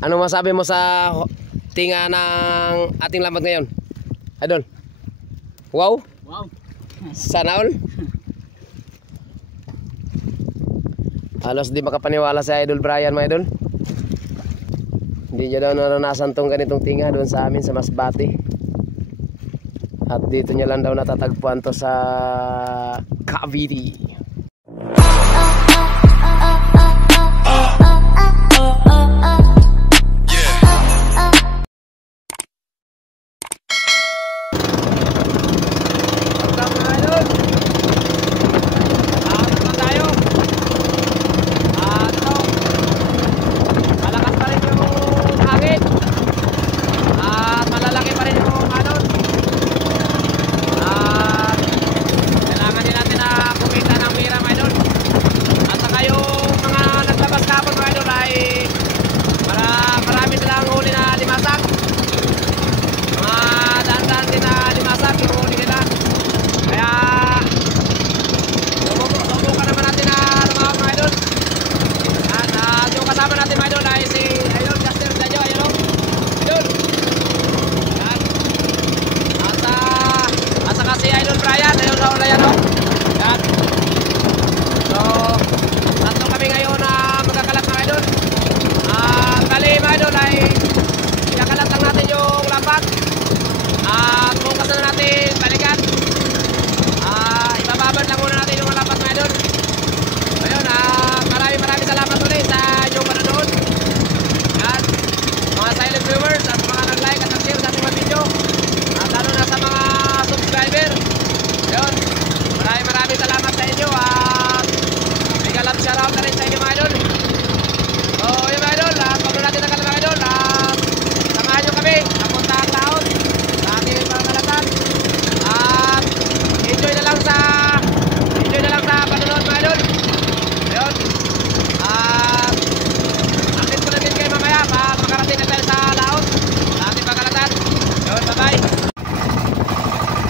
Ano masabi mo sa tinga ng ating lambat ngayon? Idol? Wow? Wow. Sana all? Halos di makapaniwala si Idol Brian, mga idol. Hindi niya daw naranasan tong ganitong tinga doon sa amin sa Masbate. At dito niya lang daw natatagpuan to sa Cavite.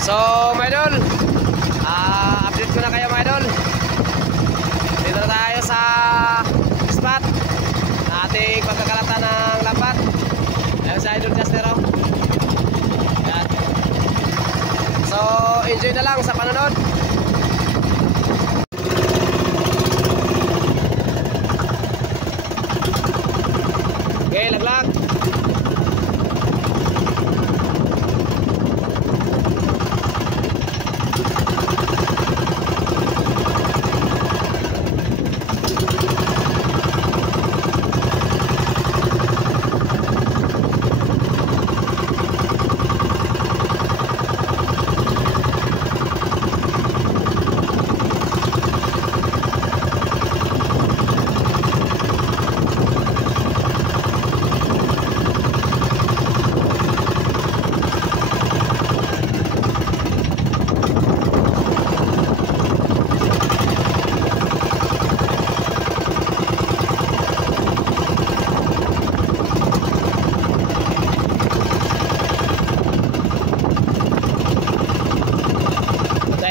So, mga idol, update ko na kayo, mga idol. Dito na tayo sa spot na ating pagkakalatan ng lambat. Ayan si Idol Chastero. Ayan. So, enjoy na lang sa panonood. Okay, laglag.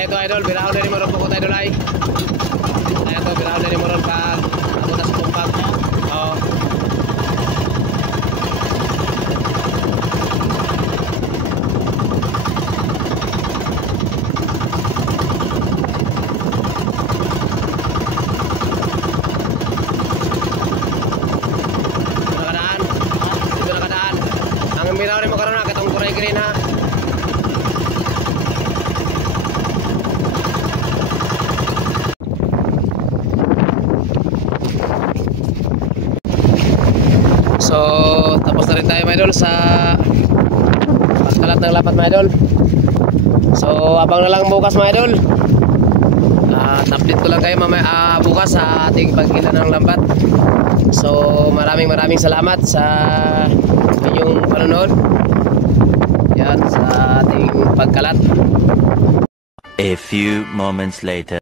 Idol, birahaw na rin mo ron po ko tayo dolay. Kaya to, birahaw na rin mo ron pag ako na sa tumpag. Oo. Dito nakadaan. Dito nakadaan. Ang birahaw rin mo karoon na, katong kuray green ha. So, tapos na rin tayo, mga idol, sa pagkalat ng lapat, mga idol. So, abang na lang bukas, mga idol. Update ko lang kayo mamaya, bukas sa ating pagkila ng lambat. So, maraming salamat sa inyong panonood. Yan, sa ating pagkalat. A few moments later.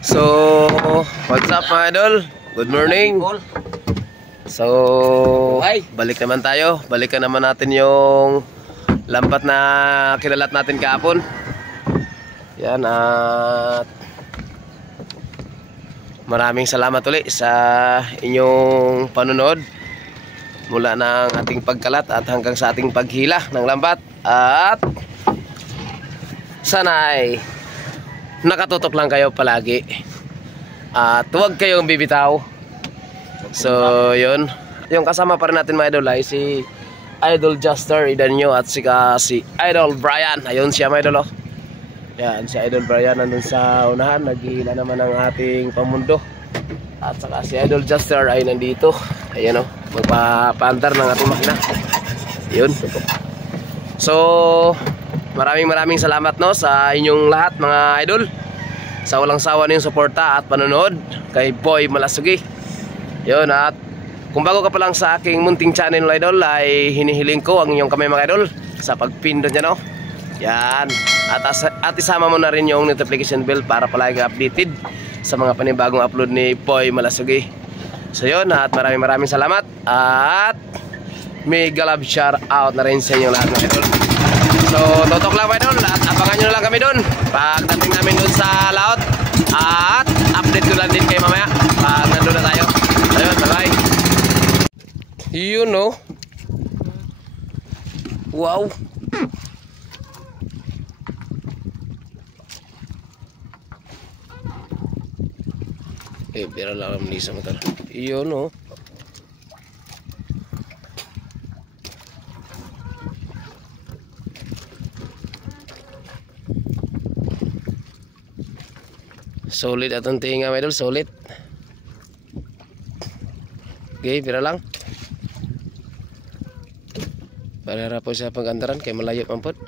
So, what's up, mga idol? Good morning. So, balik naman tayo. Balikan naman natin yung lambat na kinalat natin kahapon. Yan, at maraming salamat ulit sa inyong panonood mula ng ating pagkalat at hanggang sa ating paghila ng lambat. At sana'y nakatutok lang kayo palagi at huwag kayong bibitaw. So yun, yung kasama pa rin natin mga idol ay si Idol Juster Idanyo at si Idol Brian. Ayun siya mga idol, oh. Yan, si Idol Brian nandun sa unahan, naghihila naman ang ating pamundo. At saka si Idol Juster ay nandito. Ayan, oh, magpapaandar ng ating makina. Yun. So maraming salamat, no, sa inyong lahat mga idol, sa walang sawa ninyong suporta at panonood kay Boy Malasugi. Yun, at kung bago ka pa lang sa aking munting channel idol, ay hinihiling ko ang inyong kamay mga idol sa pagpindot niya, no. Yan. At isama mo na rin yung notification bell para palagi updated sa mga panibagong upload ni Boy Malasugi. So yun, at maraming salamat. At mega love shout out na rin sa inyo lahat mga idol. So totok lang mga idol, at abangan nyo na lang kami doon pagdating namin doon sa laot. At update ko lang din kayo mamaya pag nandun na tayo. So yun, bye bye. You know. Wow. Biar lang naman isa mo tara. Iyon, no. Solid atong tinga mga idol, solid. Okay, biar lang. Para po sa pag-andaran kay malayo mampot.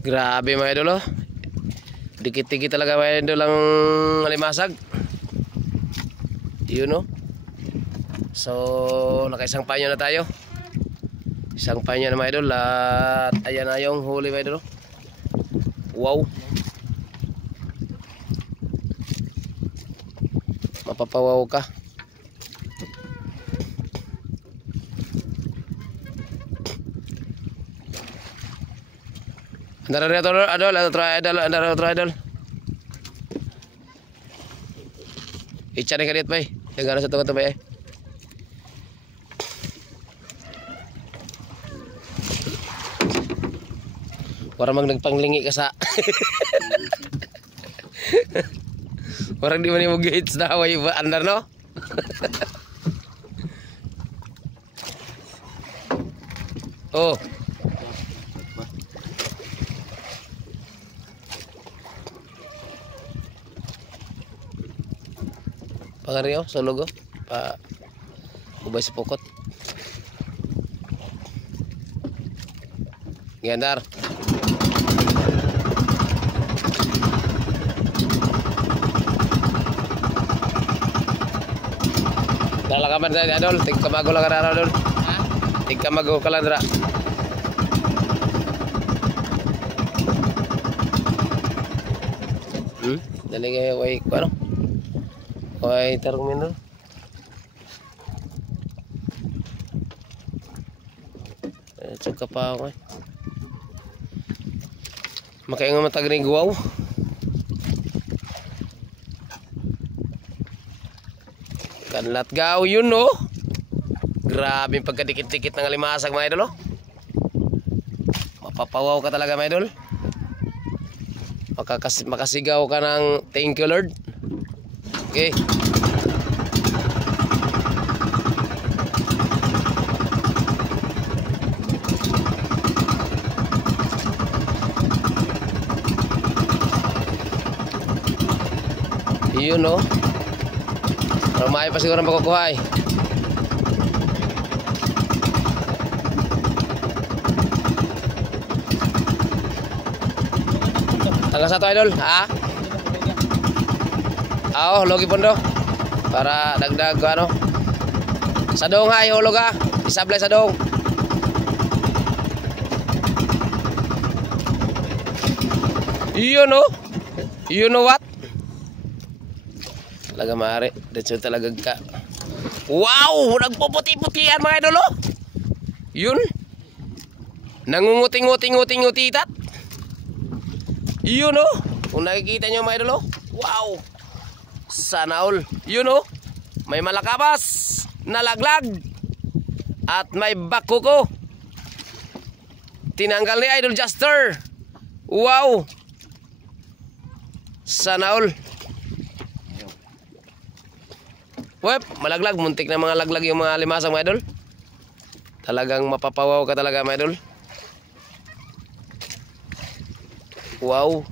Grabe mga idol, oh. Dikit-dikit talaga mga idol ang alimasag. Yun, oh. So nakaisang panyo na tayo. Isang panyo na mga idol. At ayan na yung huli mga idol, oh. Wow. Mapapawaw ka. Andar idol. Icha nih kadit bay. Yang gana satu kata bay. Orang mang nagpanglingi ka sa. Orang di mana mo gates na way andar, no? Oh. Pangariyo sa logo pa ubay sa pokot. Gandar. Dala ka man sa idol, tig kamago lang ara idol. Ha? Tig kamago ka lang dra. Dali kay way ko ano? Way tarong minor. Suka pa ako eh. Makain nga matag ning guwaw. Kanlat gaw yun, no? Grabe pagkadikit-dikit ng alimasag mga idol, oh. Mapapawaw ka talaga mga idol. Makasigaw ka ng thank you Lord. Okay. Yun, no? Ramay pa siguro ang pagkukuha eh. Tanggal satu idol, ha? Oo, logi pondo. Para dagdag ano. Sadong ha, ihulog ha. Isablay sadong. Iyon, no? You know what? Talaga maaari. That's talaga ka. Wow! Nagpuputi-putian mga idol oh! Yun. Nangunguting-nguting-nguting-ngutitat. Yun oh. Kung nakikita nyo mga idol oh. Wow! Sana all. Yun oh. May malakabas. Nalaglag. At may bakuko. Tinanggal ni Idol Juster. Wow. Sana all. Wep, malaglag. Muntik na mga laglag yung mga limasang mga idol. Talagang mapapawaw ka talaga mga idol. Wow.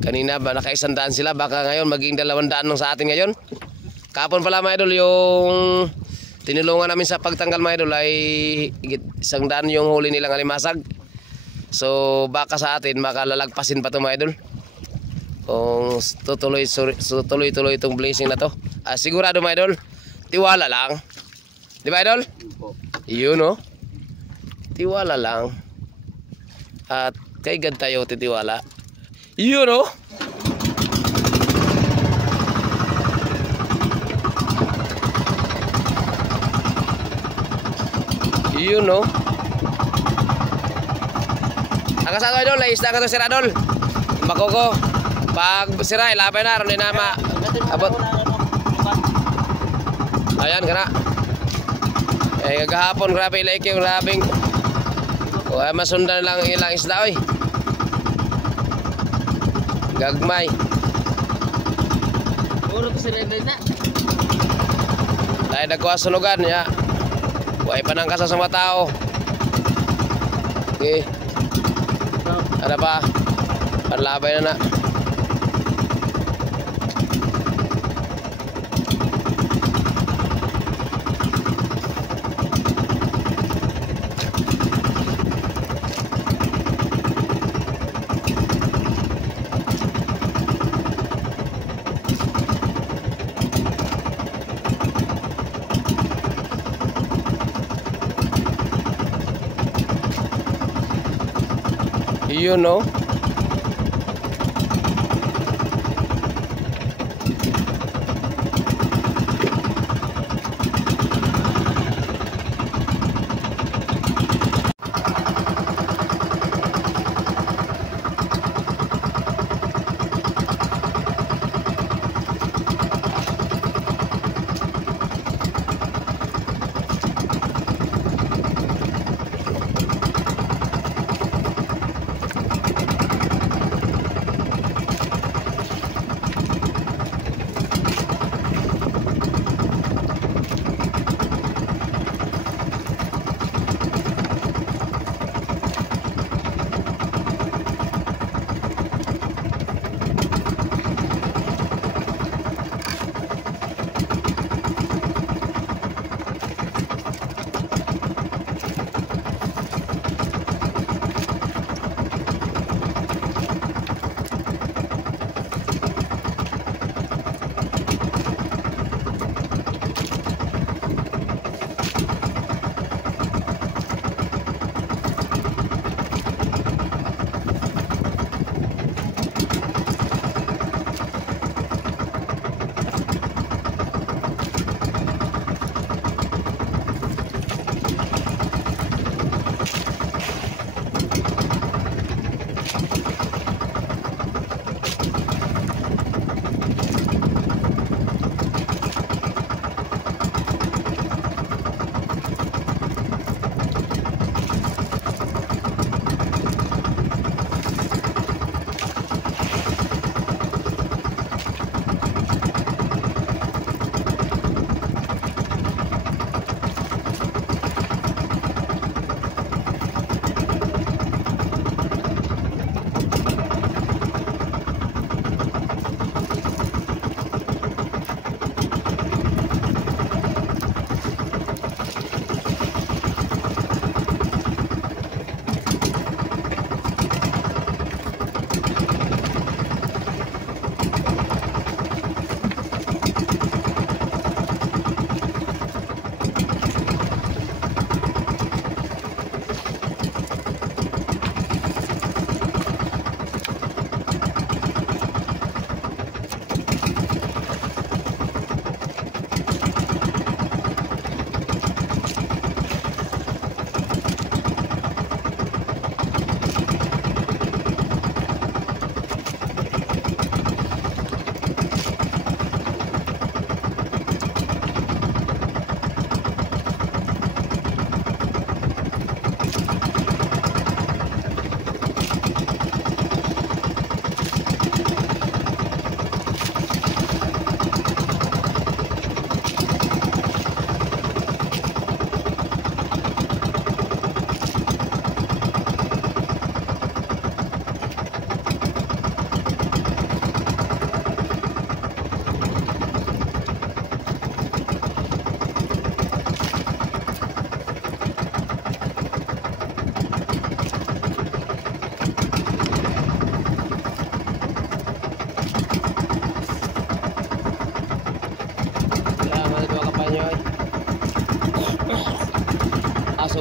Kanina ba naka-100 sila, baka ngayon maging 200 nung sa atin ngayon. Kapon pala mga idol, yung tinulungan namin sa pagtanggal mga idol ay 100 yung huli nilang alimasag. So baka sa atin makalalagpasin pa ito mga idol. Kung tutuloy-tuloy itong blazing na to. Sigurado mga idol, tiwala lang. Di ba idol? Yun no? Tiwala lang. At kay God tayo titiwala. Yun no? Yun no? Ang kasama idol, naisda ka to sir idol. Makoko. Pag sira, ilapay na, rin na abot. Ayan ka na. Kagahapon, grabe ilaik yung grabing. Masundan lang ilang isda oy. Gagmay. Puro ko sila na. Dahil nagkuha sunugan ya. Huwag panangkasa sa mga tao. Okay. Ada pa? Panlabay na na. You know.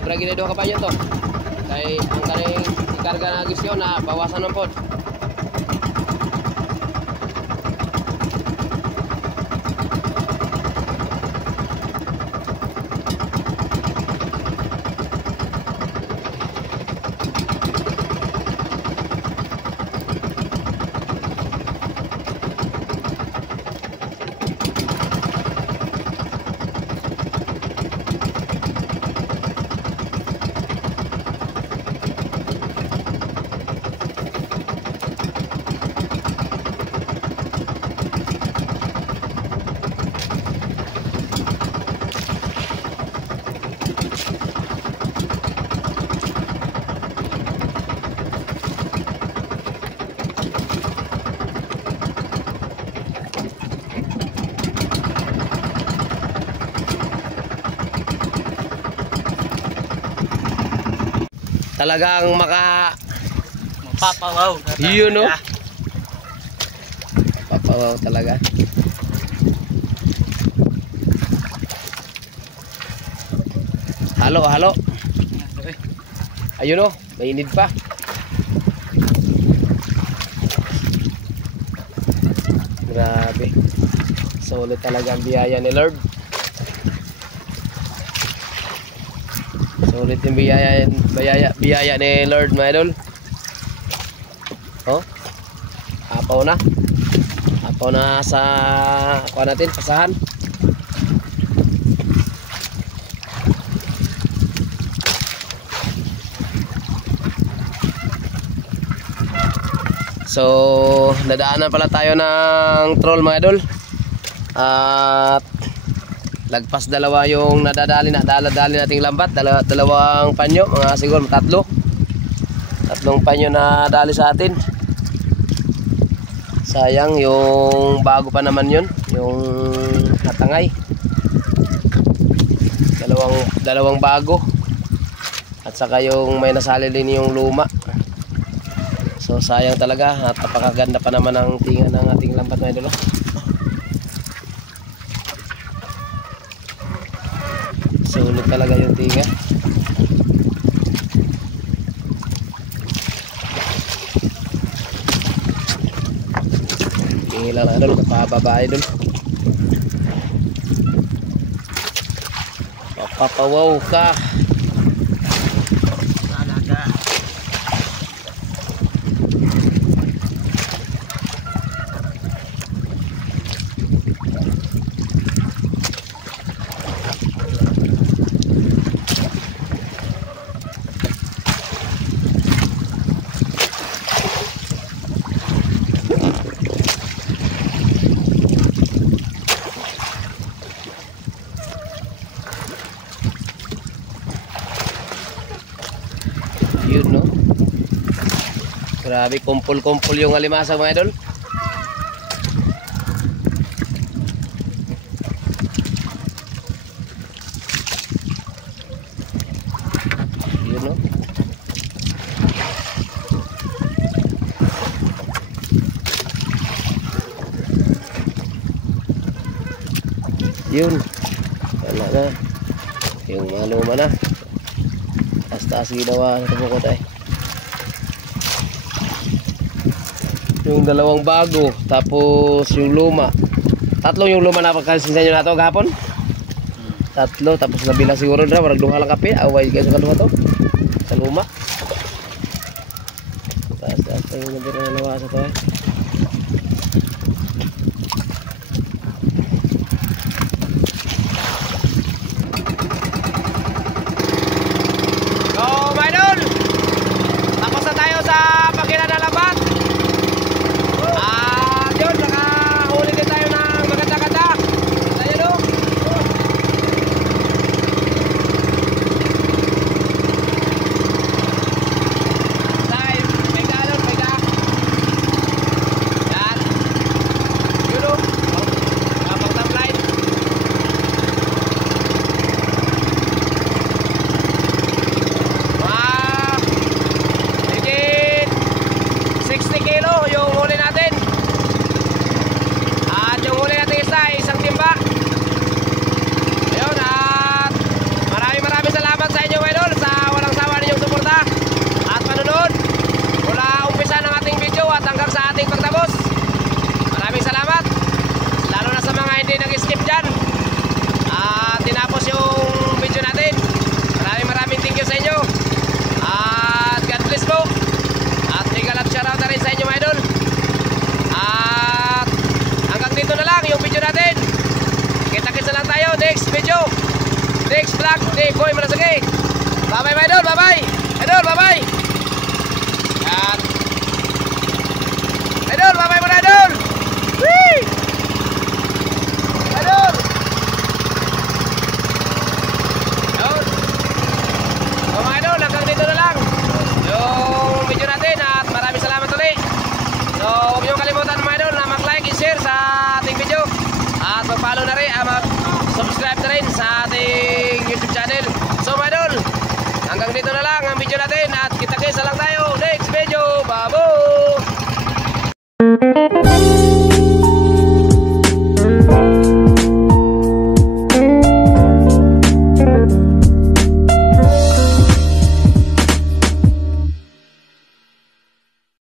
Sobra gina ka banyo to. Kay ang kaning ikarga na gisyo na bawasan ng pod. Talagang Papawaw. yun no? Papawaw talaga. Halo, halo. Ayun no, mainit pa. Grabe. Solid talaga ang biyaya ni Lord. Solid yung biyaya ni Lord, mga idol. Oh. Apaw na. Apaw na sa kuha natin, pasahan. So, nadaanan pala tayo ng troll, mga idol. At lagpas dalawa yung nadadali nating lambat, dalawang panyo, mga siguro tatlong panyo na dali sa atin. Sayang yung bago pa naman yun, yung natangay. Dalawang bago. At saka yung may nasali din yung luma. So sayang talaga, at napakaganda pa naman ang tinga ng ating lambat, mga idol. Sulit talaga yung tinga. Tingin lang idol, kapababa idol. Papawaw ka. Talaga. Yun no. Grabe, kumpul-kumpul yung alimasag, mga idol. Yun no. Yun. Wala na. Yung mga luma na. Taas ginawa sa bukod ay. Yung dalawang bago, tapos yung luma. Tatlong yung luma na pagkasinsa nyo na ito gahapon. Tatlo, tapos nabila siguro na, warag duha lang kape. Away kayo sa kaduha to. Sa luma. Taas pa yung nabira na nawa sa ito ay. Boy Malasagi.